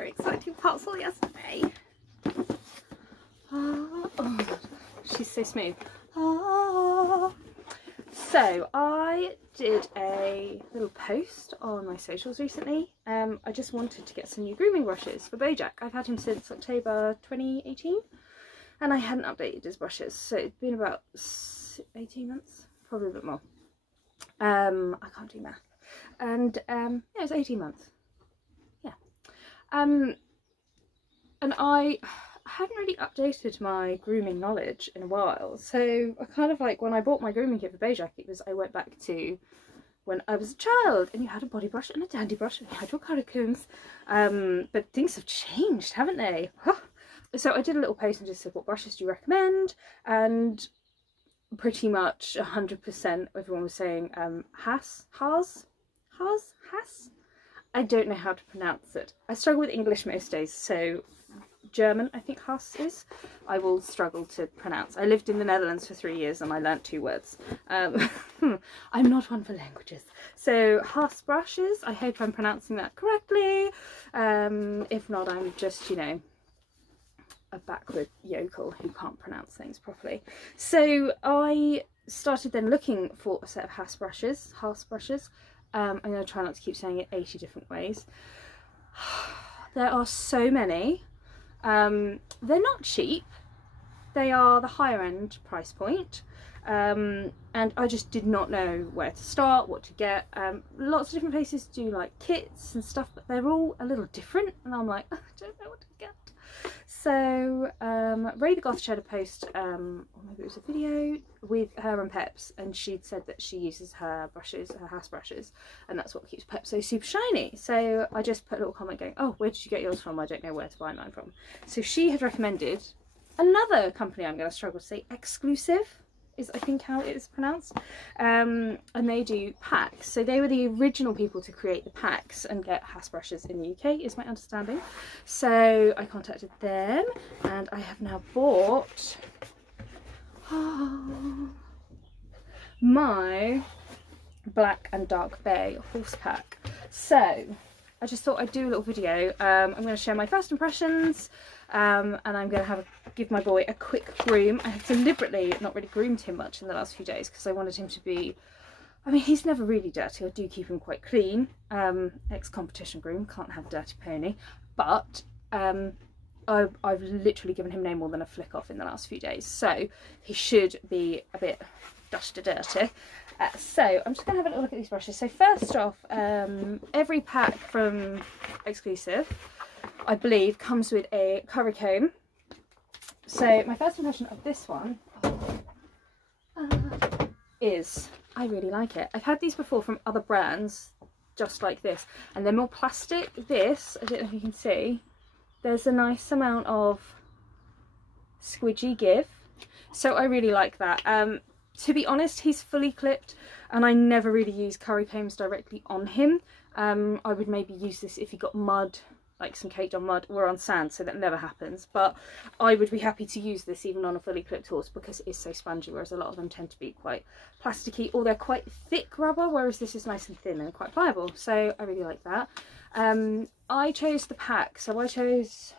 very exciting parcel yesterday. Oh, she's so smooth. So I did a little post on my socials recently. I just wanted to get some new grooming brushes for Bojack. I've had him since October 2018 and I hadn't updated his brushes, so it's been about 18 months, probably a bit more. I can't do math. And yeah, it was 18 months. Yeah. And I hadn't really updated my grooming knowledge in a while, so I kind of like, when I bought my grooming kit for Bojack, I went back to when I was a child and you had a body brush and a dandy brush and you had your curriculums, but things have changed, haven't they? So I did a little post and just said, what brushes do you recommend? And pretty much 100% everyone was saying Haas. I don't know how to pronounce it. I struggle with English most days, so German, I think Haas is, I will struggle to pronounce. I lived in the Netherlands for 3 years and I learnt 2 words. I'm not one for languages. So Haas brushes, I hope I'm pronouncing that correctly. If not, I'm just, you know, a backward yokel who can't pronounce things properly. So I started then looking for a set of Haas brushes. I'm going to try not to keep saying it 80 different ways. There are so many. They're not cheap. They are the higher end price point. And I just did not know where to start, what to get. Lots of different places do like kits and stuff, but they're all a little different. And I'm like, I don't know what to get. So Ray the Goth shared a post, or maybe it was a video, with her and Peps, and she'd said that she uses her brushes, her Haas brushes, and that's what keeps Peps so super shiny. So I just put a little comment going, oh, where did you get yours from? I don't know where to buy mine from. So she had recommended another company, I'm going to struggle to say, Eqclusive is I think how it is pronounced, and they do packs. So they were the original people to create the packs and get Haas brushes in the UK, is my understanding. So I contacted them and I have now bought my Black and Dark Bay horse pack. So I just thought I'd do a little video. I'm going to share my first impressions, and I'm going to give my boy a quick groom. I have deliberately not really groomed him much in the last few days because I wanted him to be, I mean, he's never really dirty. I do keep him quite clean. Ex-competition groom, can't have a dirty pony, but I've literally given him no more than a flick off in the last few days, so he should be a bit dusty dirty. So I'm just going to have a little look at these brushes. So first off, every pack from Eqclusive, I believe, comes with a curry comb. So my first impression of this one is I really like it. I've had these before from other brands just like this, and they're more plastic. This, I don't know if you can see, there's a nice amount of squidgy give, so I really like that. To be honest, he's fully clipped and I never really use curry combs directly on him. I would maybe use this if he got mud, like some caked on mud or on sand, so that never happens, but I would be happy to use this even on a fully clipped horse because it is so spongy, whereas a lot of them tend to be quite plasticky, or they're quite thick rubber, whereas this is nice and thin and quite pliable, so I really like that. I chose the pack, so I chose,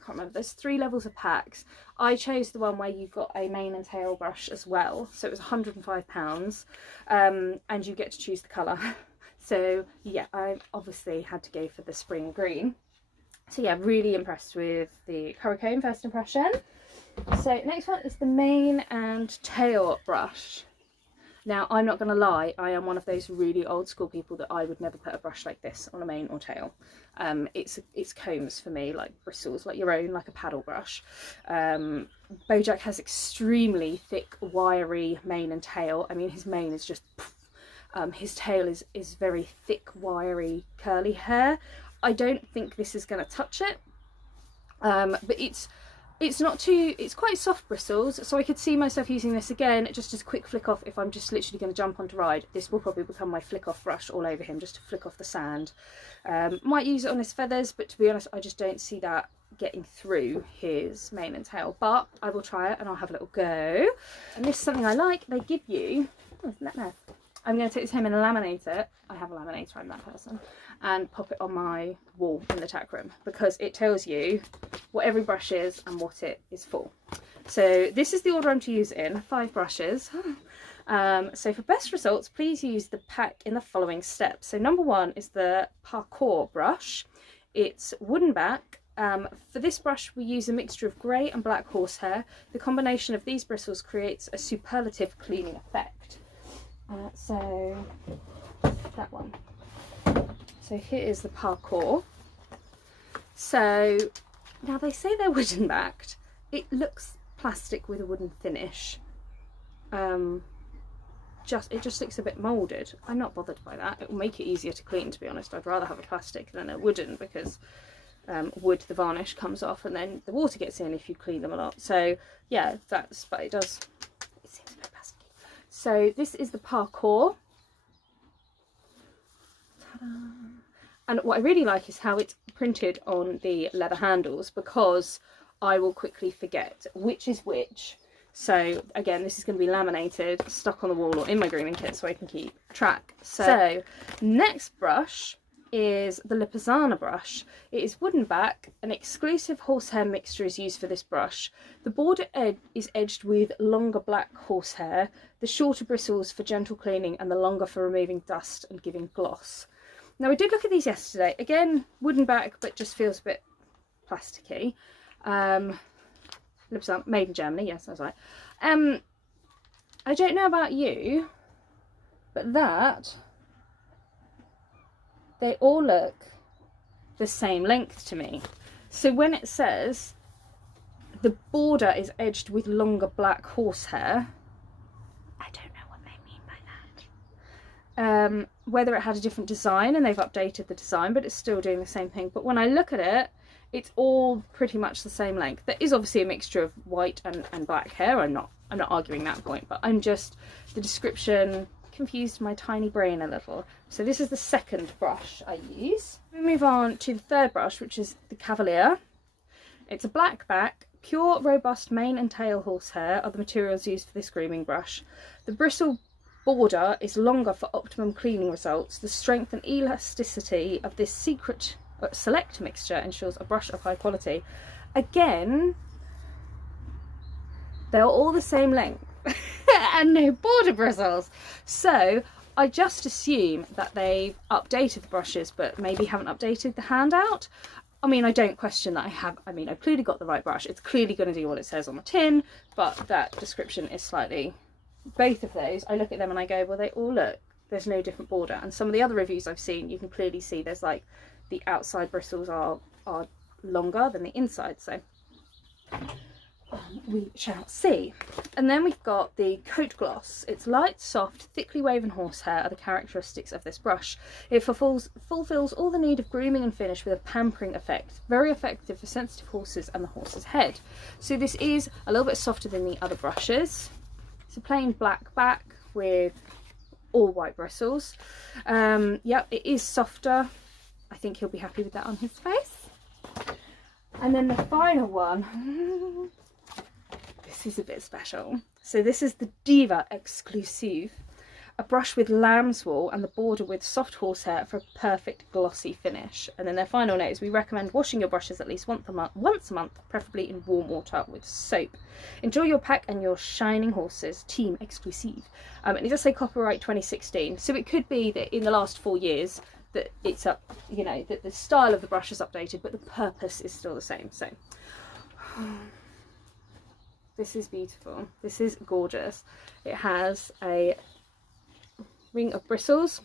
I can't remember, there's 3 levels of packs. I chose the one where you've got a mane and tail brush as well, so it was £105, and you get to choose the colour. So yeah, I obviously had to go for the spring green. So yeah, really impressed with the curry comb, first impression. So next one is the mane and tail brush. Now, I'm not going to lie, I am one of those really old school people that I would never put a brush like this on a mane or tail. It's combs for me, like bristles, like your own, like a paddle brush. Bojack has extremely thick, wiry mane and tail. I mean, his mane is just... his tail is very thick, wiry, curly hair. I don't think this is going to touch it, but it's not too, it's quite soft bristles, so I could see myself using this again just as a quick flick off if I'm just literally going to jump onto ride. This will probably become my flick off brush all over him, just to flick off the sand. Might use it on his feathers, but to be honest, I just don't see that getting through his mane and tail, but I will try it and I'll have a little go. And this is something I like. They give you, oh, isn't that nice? I'm going to take this home and laminate it. I have a laminator, I'm that person. And pop it on my wall in the tack room, because it tells you what every brush is and what it is for. So this is the order I'm to use it in, 5 brushes. So for best results, please use the pack in the following steps. So number 1 is the Parkour brush. It's wooden back. For this brush we use a mixture of grey and black horsehair. The combination of these bristles creates a superlative cleaning effect. So that one. So here is the Parkour. So now they say they're wooden backed. It looks plastic with a wooden finish. It just looks a bit moulded. I'm not bothered by that. It will make it easier to clean, to be honest. I'd rather have a plastic than a wooden, because wood, the varnish comes off and then the water gets in if you clean them a lot. So yeah, but it seems a bit plasticky. So this is the Parkour. And what I really like is how it's printed on the leather handles, because I will quickly forget which is which. So again, this is going to be laminated, stuck on the wall or in my grooming kit, so I can keep track. So next brush is the Lipizzaner brush. It is wooden back. An exclusive horsehair mixture is used for this brush. The border edge is edged with longer black horsehair, the shorter bristles for gentle cleaning and the longer for removing dust and giving gloss. Now I did look at these yesterday. Again, wooden back, but just feels a bit plasticky. Lipizzaner, made in Germany, yes, I was right. I don't know about you, but they all look the same length to me. So when it says the border is edged with longer black horsehair, I don't know what they mean by that. Whether it had a different design and they've updated the design, but it's still doing the same thing. But when I look at it, it's all pretty much the same length. There is obviously a mixture of white and black hair. I'm not arguing that point, but the description confused my tiny brain a little. So this is the second brush I use. We move on to the third brush, which is the Cavalier. It's a black back. Pure, robust mane and tail horsehair are the materials used for this grooming brush. The bristle border is longer for optimum cleaning results. The strength and elasticity of this select mixture ensures a brush of high quality. Again, they're all the same length and no border bristles. So I just assume that they've updated the brushes, but maybe haven't updated the handout. I mean, I don't question that I've clearly got the right brush. It's clearly going to do what it says on the tin, but that description is slightly... Both of those, I look at them and I go, well, they all look, there's no different border. And some of the other reviews I've seen, you can clearly see there's like the outside bristles are longer than the inside. So we shall see. And then we've got the Coat Gloss. It's light, soft, thickly woven horsehair are the characteristics of this brush. It fulfills all the need of grooming and finish with a pampering effect. Very effective for sensitive horses and the horse's head. So this is a little bit softer than the other brushes. It's a plain black back with all white bristles. Yep, it is softer. I think he'll be happy with that on his face. And then the final one, this is a bit special. So this is the Diva Eqclusive, a brush with lamb's wool and the border with soft horsehair for a perfect glossy finish. And then their final note is, we recommend washing your brushes at least once a month, preferably in warm water with soap. Enjoy your pack and your shining horses, Team Eqclusive. And it does say copyright 2016, so it could be that in the last 4 years that it's up, you know, that the style of the brush is updated, but the purpose is still the same. So this is beautiful. This is gorgeous. It has a ring of bristles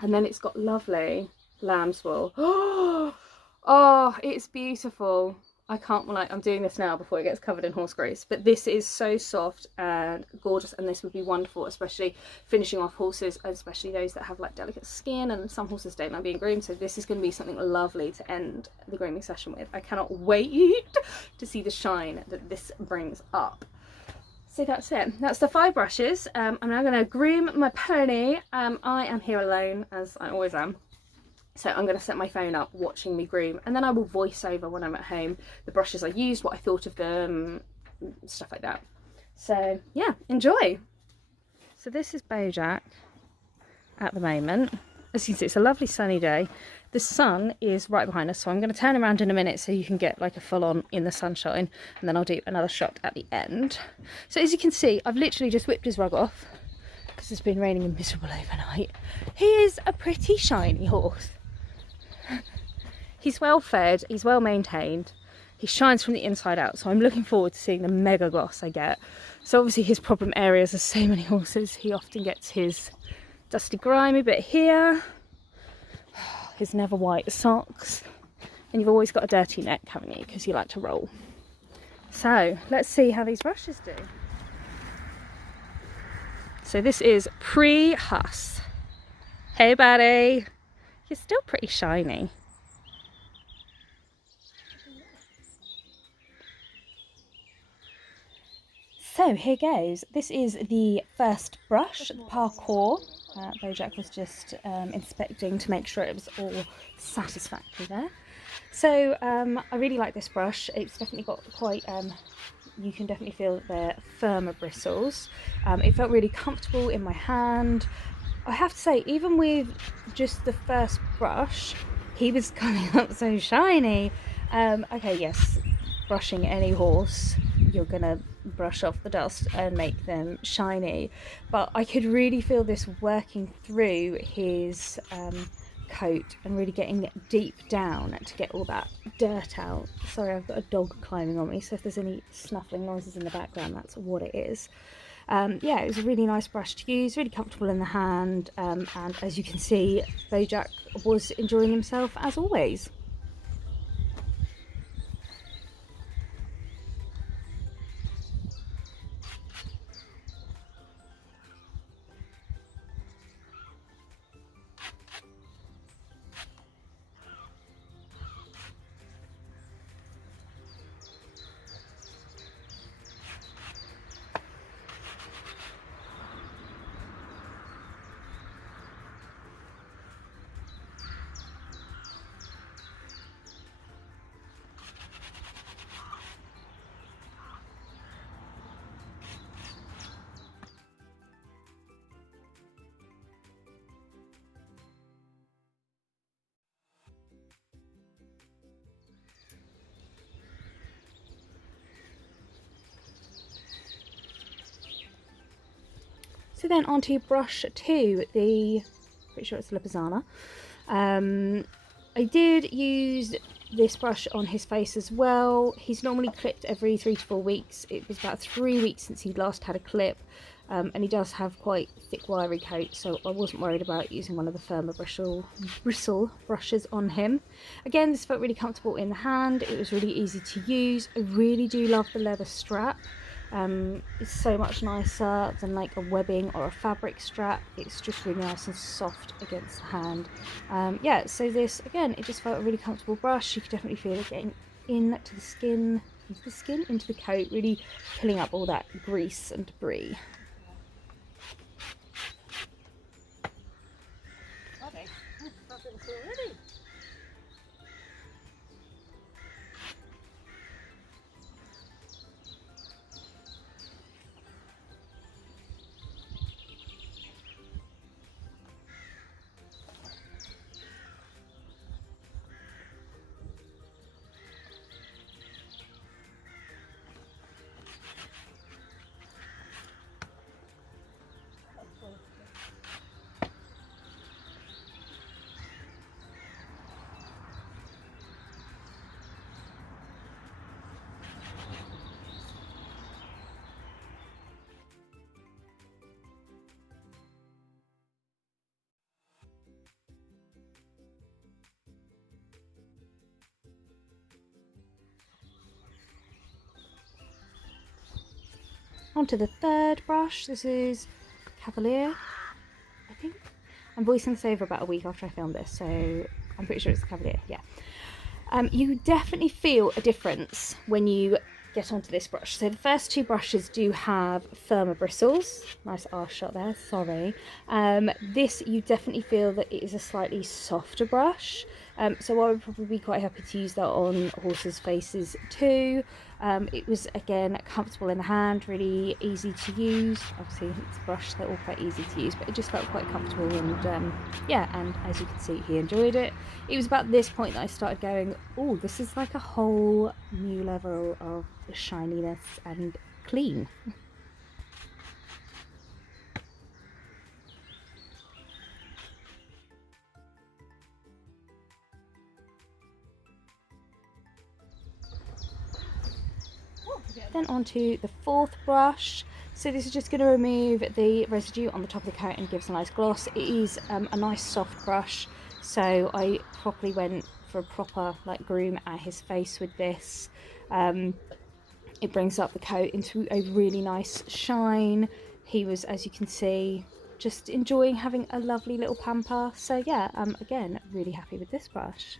and then it's got lovely lamb's wool. Oh, it's beautiful. I can't, I'm doing this now before it gets covered in horse grease, but this is so soft and gorgeous, and this would be wonderful, especially finishing off horses, especially those that have like delicate skin, and some horses don't like being groomed, so this is going to be something lovely to end the grooming session with. I cannot wait to see the shine that this brings up. So that's it. That's the 5 brushes. I'm now going to groom my pony. I am here alone, as I always am. So I'm going to set my phone up watching me groom, and then I will voice over when I'm at home the brushes I used, what I thought of them, stuff like that. So yeah, enjoy. So this is Bojack. at the moment. As you can see, it's a lovely sunny day. The sun is right behind us, so I'm going to turn around in a minute so you can get like a full-on in the sunshine, and then I'll do another shot at the end. So as you can see, I've literally just whipped his rug off because it's been raining and miserable overnight. He is a pretty shiny horse. He's well fed, he's well maintained, he shines from the inside out, so I'm looking forward to seeing the mega gloss I get. So obviously his problem areas are so many horses, he often gets his dusty grimy bit here, his never white socks, and you've always got a dirty neck, haven't you, because you like to roll. So let's see how these brushes do. So this is pre-Haas. Hey buddy, you're still pretty shiny. So here goes. This is the first brush, Parkour. Bojack was just inspecting to make sure it was all satisfactory there. So I really like this brush. It's definitely got quite, you can definitely feel that they're firmer bristles. It felt really comfortable in my hand. I have to say, even with just the first brush, he was coming up so shiny. Okay, yes, brushing any horse, you're gonna brush off the dust and make them shiny, but I could really feel this working through his coat and really getting deep down to get all that dirt out. Sorry, I've got a dog climbing on me, so if there's any snuffling noises in the background, that's what it is. Yeah, it was a really nice brush to use, really comfortable in the hand, and as you can see, Bojack was enjoying himself as always. So then on to brush 2, pretty sure it's Lipizzaner. I did use this brush on his face as well. He's normally clipped every 3 to 4 weeks. It was about 3 weeks since he last had a clip, and he does have quite thick wiry coat, so I wasn't worried about using one of the firmer bristle brushes on him. Again, this felt really comfortable in the hand. It was really easy to use. I really do love the leather strap. It's so much nicer than like a webbing or a fabric strap. It's just really nice and soft against the hand. Yeah, so this, again, it just felt a really comfortable brush. You could definitely feel it getting into the skin, into the coat, really pulling up all that grease and debris. Okay, already. Onto the third brush. This is Cavalier, I think. I'm voicing this over about a week after I filmed this, so I'm pretty sure it's Cavalier, yeah. You definitely feel a difference when you get onto this brush. So the first 2 brushes do have firmer bristles. Nice arse shot there, sorry. This, you definitely feel that it is a slightly softer brush. So I would probably be quite happy to use that on horses' faces too. It was again comfortable in the hand, really easy to use. Obviously it's a brush, they're all quite easy to use, but it just felt quite comfortable, and yeah, and as you can see, he enjoyed it. It was about this point that I started going, oh, this is like a whole new level of shininess and clean. Then onto the fourth brush. So this is just going to remove the residue on the top of the coat and gives a nice gloss. It is a nice soft brush, so I properly went for a proper like groom at his face with this. It brings up the coat into a really nice shine. He was, as you can see, just enjoying having a lovely little pamper. So yeah, again, really happy with this brush.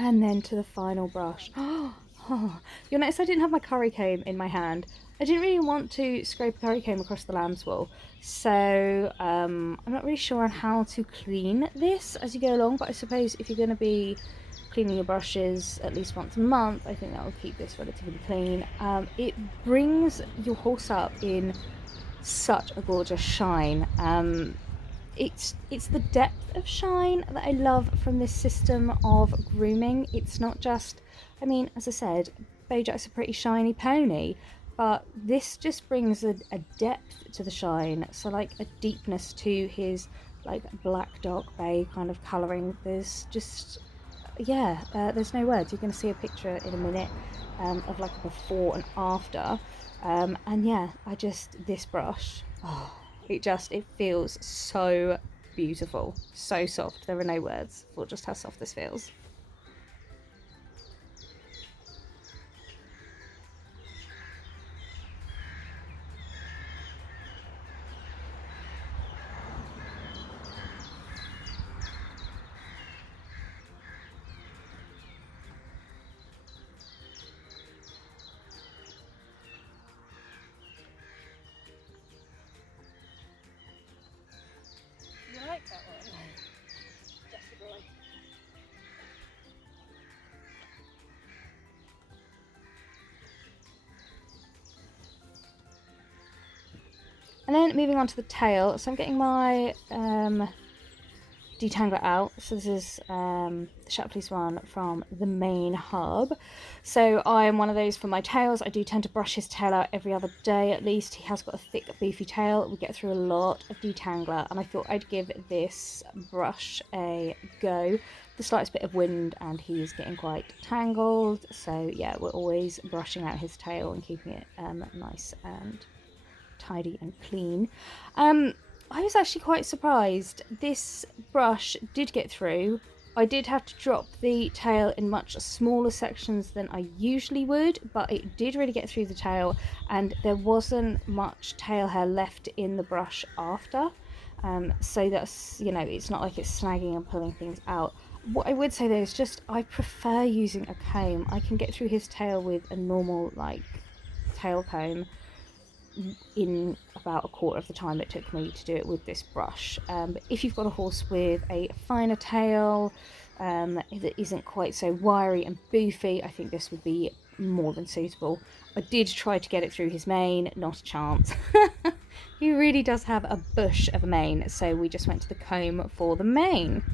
And then to the final brush. You'll notice I didn't have my curry comb in my hand. I didn't really want to scrape a curry comb across the lamb's wool, so I'm not really sure on how to clean this as you go along, but I suppose if you're going to be cleaning your brushes at least once a month, I think that will keep this relatively clean. It brings your horse up in such a gorgeous shine. It's the depth of shine that I love from this system of grooming. It's not just, I mean, as I said, Bojack's a pretty shiny pony, but this just brings a depth to the shine, so like a deepness to his like black dark bay kind of colouring. There's just, yeah, there's no words. You're going to see a picture in a minute of like a before and after, and yeah, this brush, oh, it feels so beautiful, so soft. There are no words for just how soft this feels. You like that one? Just a boy. And then moving on to the tail, so I'm getting my detangler out. So this is the Chapuis one from the main hub. So I am one of those for my tails. I do tend to brush his tail out every other day at least. He has got a thick beefy tail. We get through a lot of detangler, and I thought I'd give this brush a go. The slightest bit of wind and he's getting quite tangled, so yeah, we're always brushing out his tail and keeping it nice and tidy and clean. I was actually quite surprised. This brush did get through. I did have to drop the tail in much smaller sections than I usually would, but it did really get through the tail, and there wasn't much tail hair left in the brush after. So that's, you know, it's not like it's snagging and pulling things out. What I would say though is just I prefer using a comb. I can get through his tail with a normal like tail comb in about a quarter of the time it took me to do it with this brush. But if you've got a horse with a finer tail that isn't quite so wiry and boofy, I think this would be more than suitable. I did try to get it through his mane, not a chance. He really does have a bush of a mane, so we just went to the comb for the mane.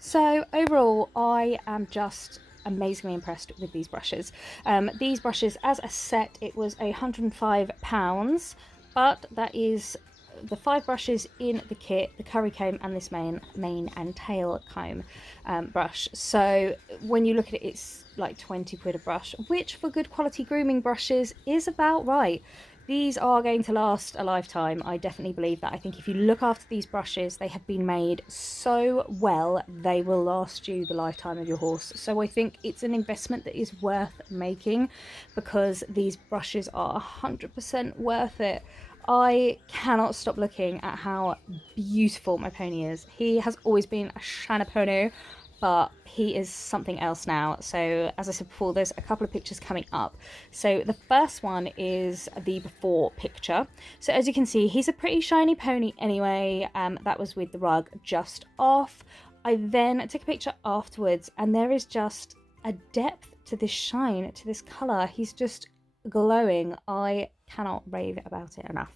So overall, I am just amazingly impressed with these brushes. These brushes as a set, it was £105, but that is the 5 brushes in the kit, the curry comb and this mane and tail comb brush. So when you look at it, it's like 20 quid a brush, which for good quality grooming brushes is about right. These are going to last a lifetime. I definitely believe that. I think if you look after these brushes, they have been made so well, they will last you the lifetime of your horse. So I think it's an investment that is worth making, because these brushes are 100% worth it. I cannot stop looking at how beautiful my pony is. He has always been a shiny pony, but he is something else now. So as I said before, there's a couple of pictures coming up. So the first one is the before picture. So as you can see, he's a pretty shiny pony anyway. That was with the rug just off. I then took a picture afterwards, and there is just a depth to this shine, to this colour. He's just glowing. I cannot rave about it enough.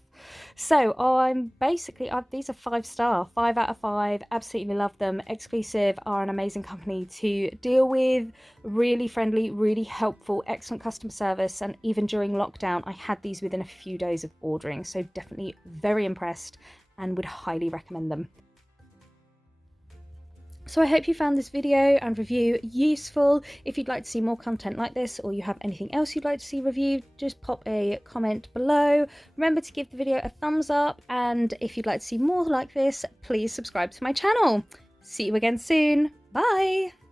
So I'm basically, these are 5-star, 5 out of 5. Absolutely love them. Eqclusive are an amazing company to deal with, really friendly, really helpful, excellent customer service, and even during lockdown I had these within a few days of ordering, so definitely very impressed and would highly recommend them. So I hope you found this video and review useful. If you'd like to see more content like this, or you have anything else you'd like to see reviewed, just pop a comment below. Remember to give the video a thumbs up, and if you'd like to see more like this, please subscribe to my channel. See you again soon. Bye!